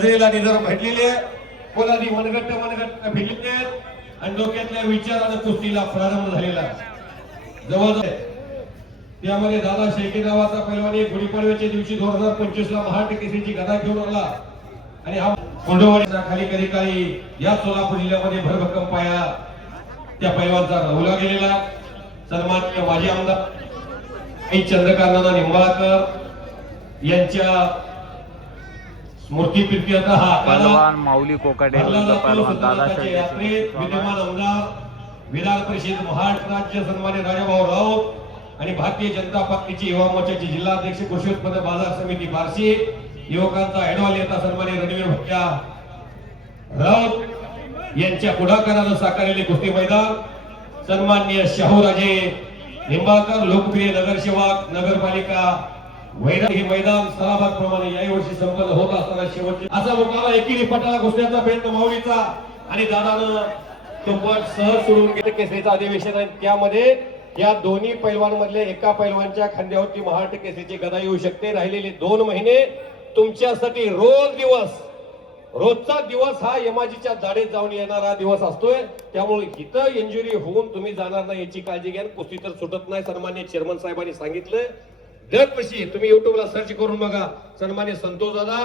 नजरेला निजर भेटलेले कोणादी मनगट्ट भिडलेले आणि डोक्यातल्या विचारानं कुस्तीला प्रारंभ झालेला जवळ त्यामध्ये दादा शेळके नावाचा पैलवानी गुढीपाडव्याच्या दिवशी 2025 ला महाराष्ट्र केसरीची गदा घेऊन आला आणि हा कोंडवाडीचा खाली कधी काळी या सोलापूर जिल्ह्यामध्ये भरभक्कम पाया त्या पैलवानचा राहुला गेलेला सन्माननीय माजी आमदार चंद्रकांत निंबाळकर यांच्या स्मृती प्रीत्यर्थ हा पहलवान माऊली कोकाटे पहलवान दादा शेळके विद्यमान आमदार विधान परिषद महाराष्ट्र राज्य सन्मान्य राजाभाऊ राऊत आणि भारतीय जनता पार्टीचे युवा मोर्चाचे जिल्हाध्यक्ष कृषी उत्पन्न बाजार समिती बार्शी युवकांचा ऍडवाल नेता सन्मान्य रणवीर भट्ट्या राऊत यांच्या पुढाकारानं साकारलेले कुस्ती मैदान सन्माननीय शाहूराजे निंबाळकर लोकप्रिय नगरसेवक नगरपालिका वैराग हे मैदान सलाबाद प्रमाणे याही वर्षी संपन्न होत असताना शेवटचे असा मुकाबला एकेरी पटाला घुसण्याचा प्रयत्न माऊलीचा आणि दादानं तो पट सहज सोडून घेतला केसरीचं अधिवेशन आहे त्यामध्ये या दोन्ही पैलवानमधल्या एका पैलवानच्या खांद्यावरती महाराष्ट्र केसरीची गदा येऊ शकते राहिलेले 2 महिने तुमच्यासाठी रोजचा दिवस हा यमाजीच्या दाढेत जाऊन येणारा दिवस असतोय त्यामुळे इथं इंजुरी होऊन तुम्ही जाणार नाही याची काळजी घ्या कुस्ती तर सुटत नाही सन्मान्य चेअरमन साहेबांनी सांगितलं दरवर्षी तुम्ही युट्यूबला सर्च करून बघा सन्मान्य संतोष दादा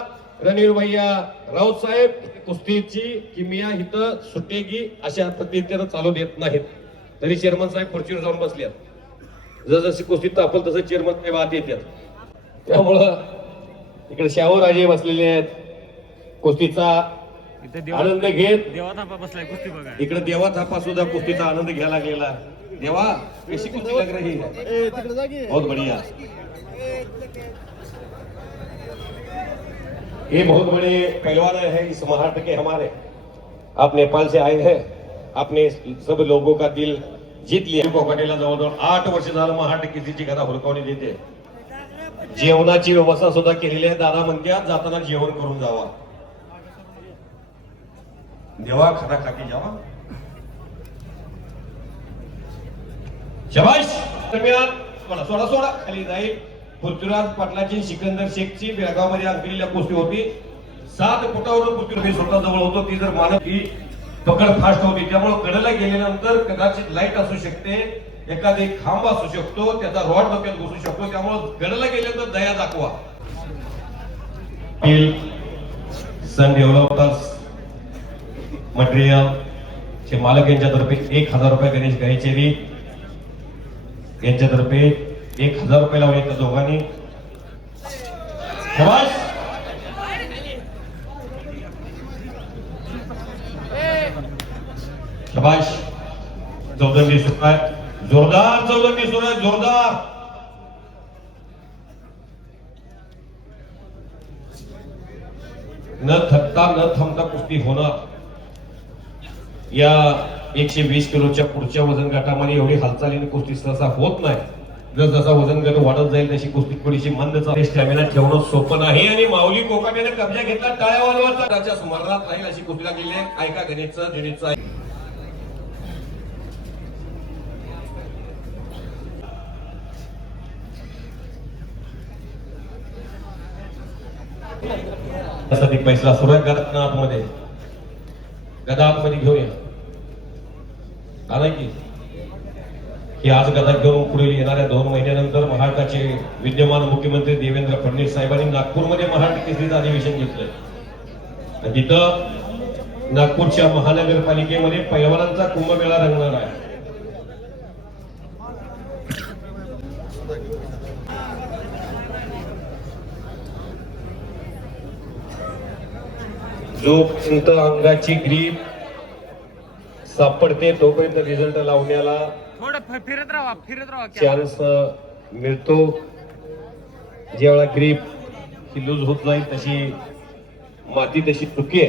रणवीर भैया राऊत साहेब कुस्तीची किमिया इथं सुटेगी अशा पद्धतीनं चालू देत नाहीत तरी चेअरमन साहेब खुर्चीवर जाऊन बसल्यात जसं कुस्तीत तापल तसं चेअरमन साहेब आत येतात त्यामुळं इकडे शाहूराजे बसलेले आहेत कुस्तीचा आनंद घेत देवा थापा बसलाय कुस्ती बघा इकडे देवा थापा सुद्धा कुस्तीचा आनंद घ्यायला लागलेला देवा कैसी कुस्ती लग रही है बहुत बढ़िया ये बहुत बड़े पहलवान है इस महाराष्ट्र के हमारे आप नेपाल से आए हैं आपने सब लोगों का दिल जीत लिया कोकटेला जवळजवळ 8 वर्ष झालं महाराष्ट्र केसरीची गदा हुडकावणी देते जेवणाची व्यवस्था सुद्धा केलेली आहे दादा म्हणतात जाताना जेवण करून जावा देवा खाता खाकी जावा शबाश दरम्यान सोडा खाली जाईल पृथ्वीराज पाटलाची सिकंदर शेखची बेळगाव मध्ये अंकलेल्या कुस्ती होती 7 फुटावरून पृथ्वी स्वतः जवळ होतो ती जर मानत ही पकड फास्ट होती त्यामुळे कडेला गेल्यानंतर कदाचित लाईट असू शकते एखादी खांब असू शकतो त्याचा रॉड डोक्यात घुसू शकतो त्यामुळे कडेला गेल्यानंतर दया दाखवा सन डेव्हलपर्स मटेरियल चे मालक यांच्यातर्फे 1000 रुपये गणेश गायचेरी यांच्यातर्फे 1000 रुपये लावले त्या दोघांनी शाबाश शाबाश चौदंडी सुरू आहे जोरदार चौदंडी सुरू आहे जोरदार न थकता न थांबता कुस्ती होणार या 120 किलोच्या पुढच्या वजन गटामध्ये एवढी हालचालीने कुस्ती सहसा होत नाही जर जसा वजन गट वाढत जाईल तशी कुस्ती थोडीशी मंद चालते स्टॅमिना ठेवणं सोपं नाही आणि माऊली कोकाटेने कब्जा घेतला टाळ्या वाजवायचा त्याच्या स्मरणात राहील अशी कुस्तीला गेली ऐका गणेशचं दिणीचं त्यासाठी पैसा सुरू आहे गदा आतमध्ये घेऊया कारण की आज गदा घेऊन पुढे येणाऱ्या 2 महिन्यानंतर महाराष्ट्राचे विद्यमान मुख्यमंत्री देवेंद्र फडणवीस साहेबांनी नागपूरमध्ये महाराष्ट्र केसरीचं अधिवेशन घेतलंय तिथं नागपूरच्या महानगरपालिकेमध्ये पैलवानांचा कुंभमेळा रंगणार आहे जोपर्यंत अंगाची ग्रीप सापडते तोपर्यंत रिझल्ट लावण्याला फिरत राहा चान्स मिळतो ज्यावेळा ग्रीप ही लूज होत नाही तशी माती तशी सुके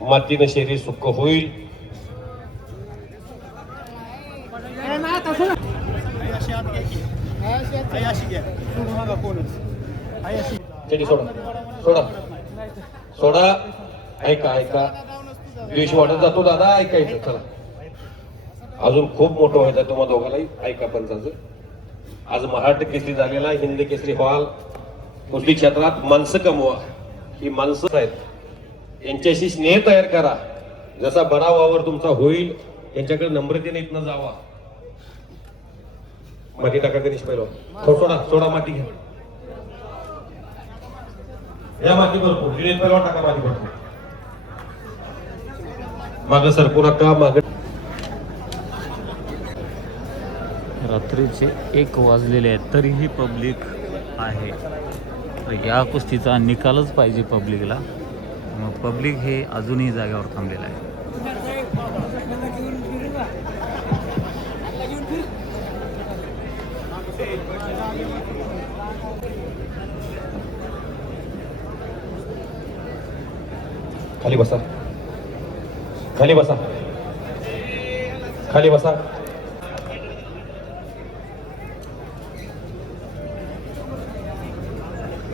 मातीनं शरीर सुक्क होईल सोडा ऐका द्वेष वाढत जातो दादा ऐकायचं चला अजून खूप मोठं व्हायचं तुम्हा दोघांनाही ऐका पंचाचं आज महाराष्ट्र केसरी झालेला हिंद केसरी हॉल कुस्ती क्षेत्रात माणसं कमवा ही माणसं आहेत, यांच्याशी स्नेह तयार करा. जसा बरा वावर तुमचा होईल त्यांच्याकडे नम्रतेने इथनं जावा. माती टाका गणेश पहिलवान, सोडा सोडा माती घ्या. या माती भरपूर गणेश पहिलवान टाका माती भरपूर. माग सरकू नका. माग रात्रीचे 1 वाजलेले आहेत तरीही पब्लिक आहे. तर या कुस्तीचा निकालच पाहिजे पब्लिकला. मग पब्लिक हे अजूनही जागेवर थांबलेलं आहे. खाली बसा, खाली बसा, खाली बसा.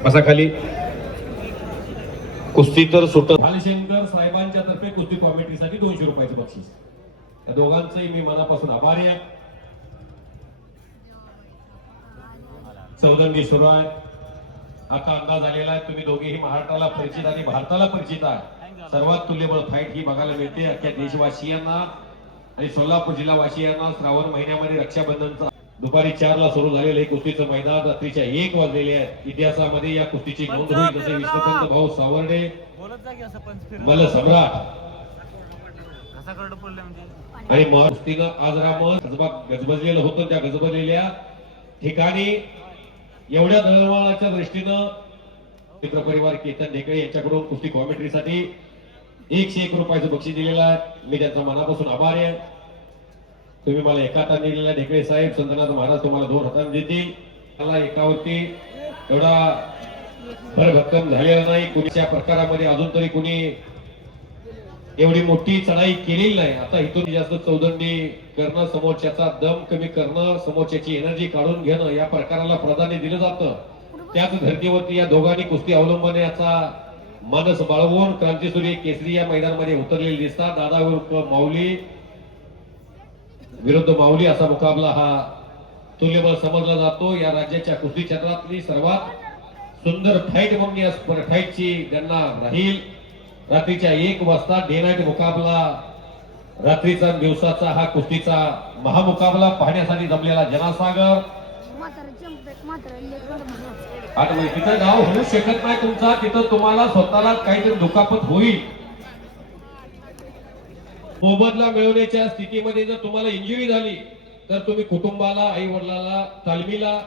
बसा खाली. कुस्ती तर सुटत. भालशंकर साहेबांच्या तर्फे कुस्ती कॉमेंट्रीसाठी 200 रुपयाचे बक्षीस. या दोघांचंही मी मनापासून आभारी आहे. चौदंडी सुरू आहे. आता अंदाज आलेला आहे. तुम्ही दोघेही महाराष्ट्राला परिचित आणि भारताला परिचित आहे. सर्वात तुल्यबळ फाईट ही बघायला मिळते अख्ख्या देशवासियांना आणि सोलापूर जिल्हावासियांना. श्रावण महिन्यामध्ये रक्षाबंधनचा दुपारी 4 ला सुरू झालेलं हे कुस्तीचं मैदान रात्रीच्या 1 वाजलेले आहेत. इतिहासामध्ये या कुस्तीची नोंद होईल. जसे विष्णुपंत भाऊ सावर्डे, मल सम्राट आणि कुस्तीनं आज गजबजलेलं होतं. त्या गजबजलेल्या ठिकाणी एवढ्या दळणवळणाच्या दृष्टीनं मित्र परिवार केतन ढेकळे यांच्याकडून कुस्ती कॉमेंट्रीसाठी 101 रुपयाचं बक्षीस दिलेलं आहे. मी त्यांचा मनापासून आभारी आहे. तुम्ही मला एका हाताने दिलेला ढेकळे साहेब, संतनाथ महाराज तुम्हाला 2 हाताने देतील. मला एकावरती एवढा भरभक्कम झालेला नाही. कुणीच्या प्रकारामध्ये अजून तरी कुणी एवढी मोठी चढाई केलेली नाही. आता इथून जास्त चौदंडी करणं, समोरच्याचा दम कमी करणं, समोरच्याची एनर्जी काढून घेणं या प्रकाराला प्राधान्य दिलं जातं. त्याच धर्तीवरती या दोघांनी कुस्ती अवलंबण्याचा मानस बाळगून क्रांतीसूर्य केसरी या मैदानामध्ये उतरलेले दिसतात. दादा विरुद्ध माऊली विरुद्ध माऊली असा मुकाबला हा तुल्यबळ समजला जातो. या राज्याच्या कुस्ती क्षेत्रातली सर्वात सुंदर फाईट म्हणून या फाईटची गणना राहील. रात्रीच्या 1 वाजता डे नाईट मुकाबला, रात्रीचा दिवसाचा हा कुस्तीचा महामुकाबला पाहण्यासाठी जमलेला जनासागर. आणि तिथं गाव होऊ शकत नाही तुमचा. तिथं तुम्हाला स्वतःला काहीतरी दुखापत होईल. मोबदला मिळवण्याच्या स्थितीमध्ये जर तुम्हाला इंजुरी झाली तर तुम्ही कुटुंबाला, आई वडिलाला, तालमीला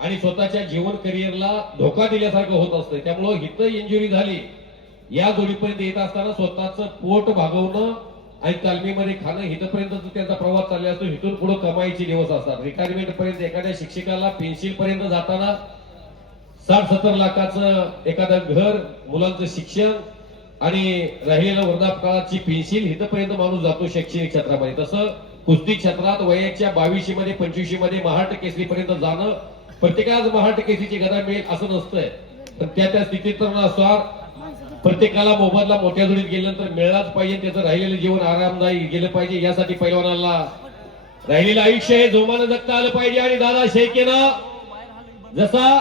आणि स्वतःच्या जीवन करिअरला धोका दिल्यासारखं होत असतं. त्यामुळं हिथं इंजुरी झाली, या जोडीपर्यंत येत असताना स्वतःचं पोट भागवणं आणि तालमीमध्ये खाणं हिथपर्यंत त्यांचा प्रवास चालला असतो. हिथून पुढे कमाईचे दिवस असतात. रिटायरमेंट पर्यंत एखाद्या शिक्षकाला पेन्शन पर्यंत जाताना 60-70 लाखाचं एखादं घर, मुलांचं शिक्षण आणि राहिलेलं वृद्धापकाळाची पेन्शन हिथपर्यंत माणूस जातो शैक्षणिक क्षेत्रामध्ये. तसं कुस्ती क्षेत्रात वयाच्या 22 मध्ये 25 मध्ये महाराष्ट्र केसरी पर्यंत जाणं, प्रत्येकाला महाराष्ट्र केसरीची गदा मिळेल असं नसतंय. पण त्या स्थितीत तर नसणार. प्रत्येकाला मोबदला मोठ्या जोडीत गेल्यानंतर मिळालाच पाहिजे. त्याचं राहिलेलं जीवन आरामदायी गेलं पाहिजे. यासाठी पैलवानाला राहिलेलं आयुष्य हे जोमानं जगता आलं पाहिजे. आणि दादा शेखेनं जसा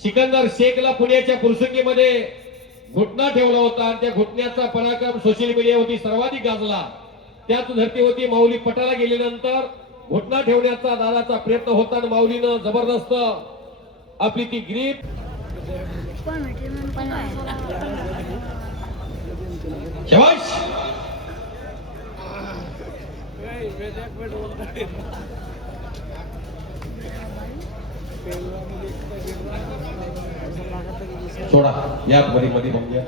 सिकंदर शेखला पुण्याच्या फुरसुंगीमध्ये घुटना ठेवला होता आणि त्या घुटण्याचा पराक्रम सोशल मीडियावरती सर्वाधिक गाजला, त्याच धर्तीवरती माऊली पटाला गेल्यानंतर घुटना ठेवण्याचा दादाचा प्रयत्न होता आणि माऊलीनं जबरदस्त आपली ती ग्रीप शाबाश. सोडा यात मध्ये मध्ये बघूया.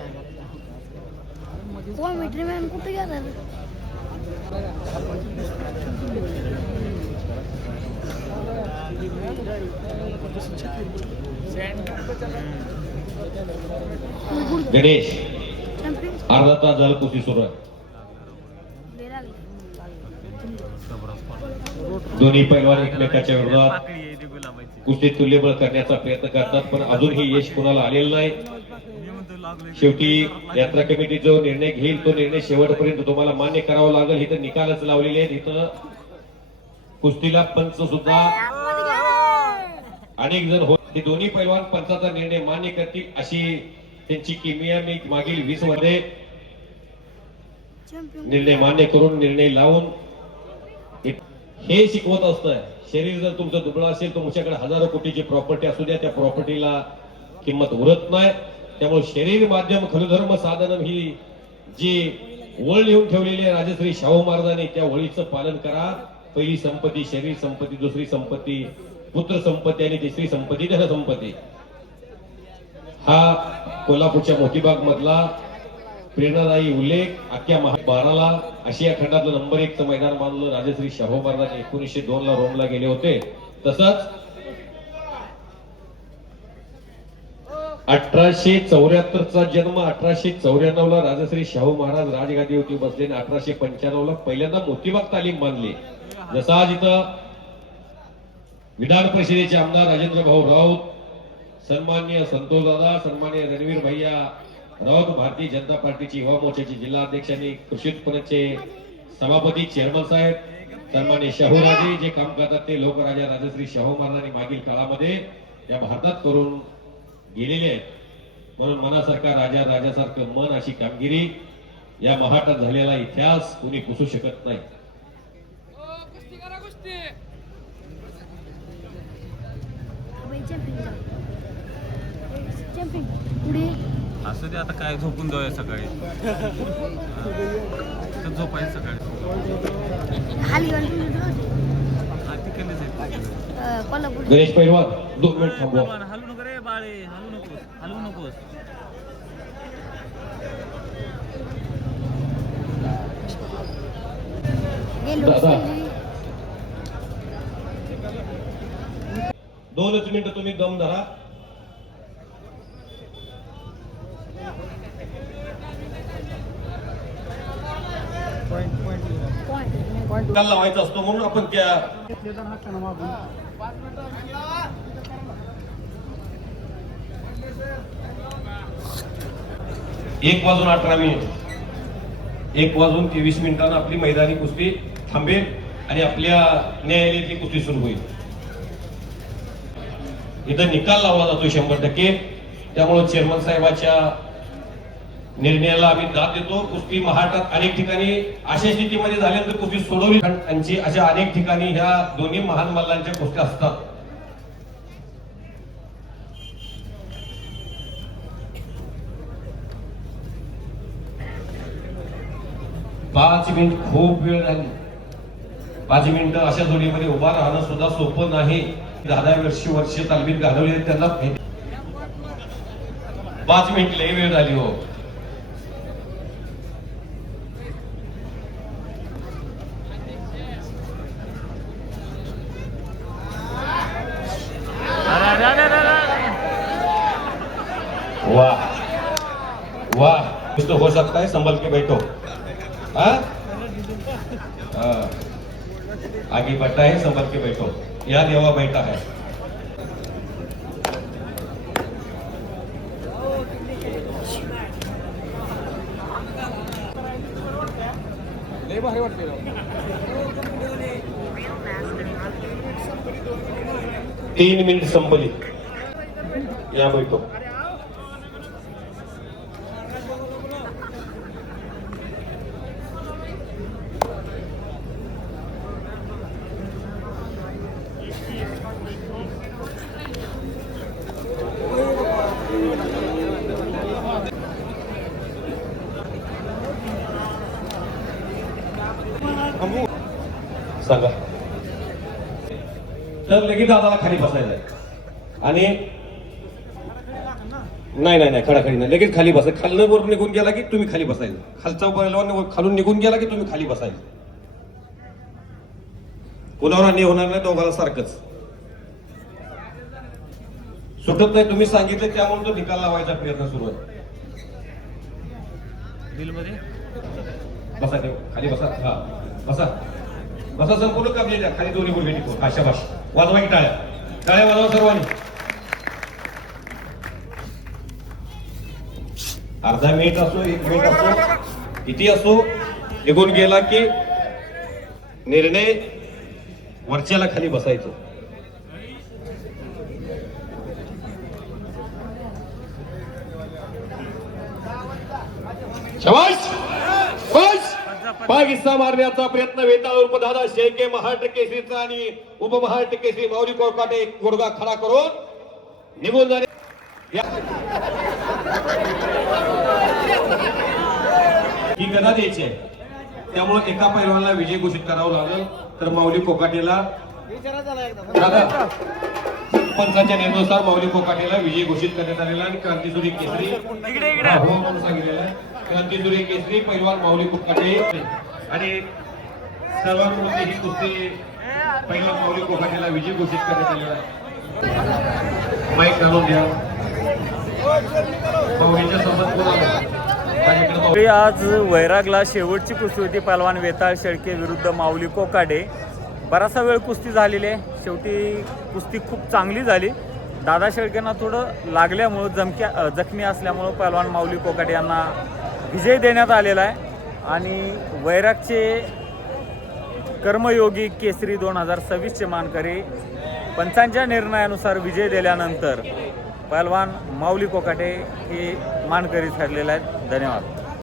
कुठे गेला? गणेश अर्धा तास झालं कुस्ती सुरू आहे. दोन्ही पैलवान एकमेकाच्या विरोधात कुस्ती तुल्यबळ करण्याचा प्रयत्न करतात, पण अजूनही यश कोणाला आलेलं नाही. शेवटी यात्रा कमिटी जो निर्णय घेईल तो निर्णय शेवटपर्यंत तुम्हाला मान्य करावा लागेल. इथं निकालच लावलेले आहेत. इथं कुस्तीला पंच सुद्धा अनेक जण होत. हे दोन्ही पैलवान पंचाचा निर्णय मान्य करतील अशी त्यांची किमया मी मागील 20 मध्ये निर्णय मान्य करून निर्णय लावून हे शिकवत असतं. शरीर जर तुमचं दुबळं असेल तर तुमच्याकडे हजारो कोटीची प्रॉपर्टी असू द्या, त्या प्रॉपर्टीला किंमत उरत नाही. त्यामुळे शरीर माध्यम खलुधर्म साधन ही जी वळ लिहून ठेवलेली आहे राजश्री शाहू महाराजांनी, त्या वळीचं पालन करा. पहिली संपत्ती शरीर संपत्ती, दुसरी संपत्ती पुत्र संपत्ती आणि तिसरी संपत्ती धन संपत्ती. हा कोल्हापूरच्या मोतीबाग मधला प्रेरणादायी उल्लेख अख्ख्या महाभारताला आशिया खंडातलं नंबर 1 चं मैदान बांधलं राजश्री शाहू महाराजांनी 1902 ला रोमला गेले होते. तसंच 1874 चा जन्म 1894 ला राजश्री शाहू महाराज राजगादीवरती बसले आणि 1895 ला पहिल्यांदा मोतीबाग तालीम बांधली. जसं आज इथं विधान परिषदेचे आमदार राजेंद्र भाऊ राऊत, सन्माननीय संतोष दादा, सन्माननीय रणवीर भैया राऊत, भारतीय जनता पार्टीचे युवा मोर्चाचे जिल्हा अध्यक्षांनी, कृषी उत्पन्नाचे सभापती चेअरमन साहेब, सन्माननीय शाहूराजे जे काम करतात ते लोकराजा राजश्री शाहू महाराजांनी मागील काळामध्ये या भारतात करून गेलेले आहेत. म्हणून मनासारखा राजा राजासारखं मन अशी कामगिरी या महाटात झालेला इतिहास कोणी पुसू शकत नाही. असं ते आता काय झोपून जाऊया सकाळी. झोपायचं सकाळी. गणेश पैलवान 2 मिनिट थांबवा. हलू नको रे बाळे, हलू नकोस. दादा 2च मिनिटं तुम्ही दम धरा. लावायचा असतो म्हणून आपण त्या 1:18 1:23 मिनिटांना आपली मैदानी कुस्ती थांबेल आणि आपल्या न्यायालयातली कुस्ती सुरू होईल. इथं निकाल लावला जातो 100%. त्यामुळे चेअरमन साहेबाच्या निर्णयाला आम्ही दाद देतो. कुस्ती महाटात अनेक ठिकाणी अशा स्थितीमध्ये झाल्यानंतर कुस्ती सोडवली त्यांची, अशा अनेक ठिकाणी ह्या दोन्ही महान मल्लांच्या कुस्त्या असतात. पाच मिनिट खूप वेळ झाली. 5 मिनिटं अशा जोडीमध्ये उभा राहणं सुद्धा सोपं नाही. 10 वर्ष तालमीत घालवली त्यांना 5 मिनिट लई वेळ झाली हो. वाह वाह, कुछ तो हो सकता है, संभल के बैठो. हाँ आगे बढ़ता है, संभल के बैठो. यहाँ देवा बैठा है. तीन मिनिट संपली. या बैठो. सांगा. तर लगेच दादाला खाली बसायचंय आणि नाही खडाखडी नाही, लगेच खाली बसायचं. खालनं वर निघून गेला की तुम्ही खाली बसायचं. खालचा पैलवान खालून निघून गेला की तुम्ही खाली बसायचं. कुणावर अन्याय होणार नाही, दोघाला सारखंच. सुटत नाही तुम्ही सांगितलं त्यामुळे तो निकाल लावायचा प्रयत्न सुरू आहे. बसा खाली बसा. हा बसा बसा. संपूर्ण कब्जे द्या खाली. दोन्ही गुडघे टिकून. हा शाबाश. वाजवा की टाळ्या. टाळ्या वाजवा सर्वांनी. अर्धा मिनिट असो, 1 मिनिट असो, किती असो, निघून गेला की निर्णय. वरच्याला खाली बसायचं. शबाश बस पाय किस्सा मारण्याचा प्रयत्न वेताळ उर्फ दादा शेळके महाराष्ट्र केसरीचा आणि उपमहाराष्ट्र केसरी माऊली कोकाटे एक गुडघा खडा करून निघून जाणे ही गदा द्यायची आहे. त्यामुळे एका पैलवानाला विजय घोषित करावं लागलं तर माऊली कोकाटेला दादा पंचांच्या निर्णयानुसार माऊली कोकाटेला विजय घोषित करण्यात आलेला आणि क्रांतीसूर्य केसरी हो म्हणून सांगितलेलं आहे. क्रांतीसूर्य केसरी पैलवान माऊली कोकाटे आणि सर्वांमध्ये ही कुस्ती पैलवान माऊली कोकाटेला विजय घोषित करण्यात आलेला आहे. माईक घालून द्या. माऊलीच्या सोबत कोण आलं? तरी आज वैरागला शेवटची कुस्ती होती पहलवान वेताळ शेळके विरुद्ध माऊली कोकाटे. बराचसा वेळ कुस्ती झालेली आहे. शेवटी कुस्ती खूप चांगली झाली. दादा शेळकेंना थोडं लागल्यामुळं जखमी असल्यामुळं पहलवान माऊली कोकाटे यांना विजय देण्यात आलेला आहे आणि वैरागचे कर्मयोगी केसरी 2026चे मानकरी पंचांच्या निर्णयानुसार विजय दिल्यानंतर पहलवान माऊली कोकाटे हे मानकरी ठरलेले आहेत. धन्यवाद.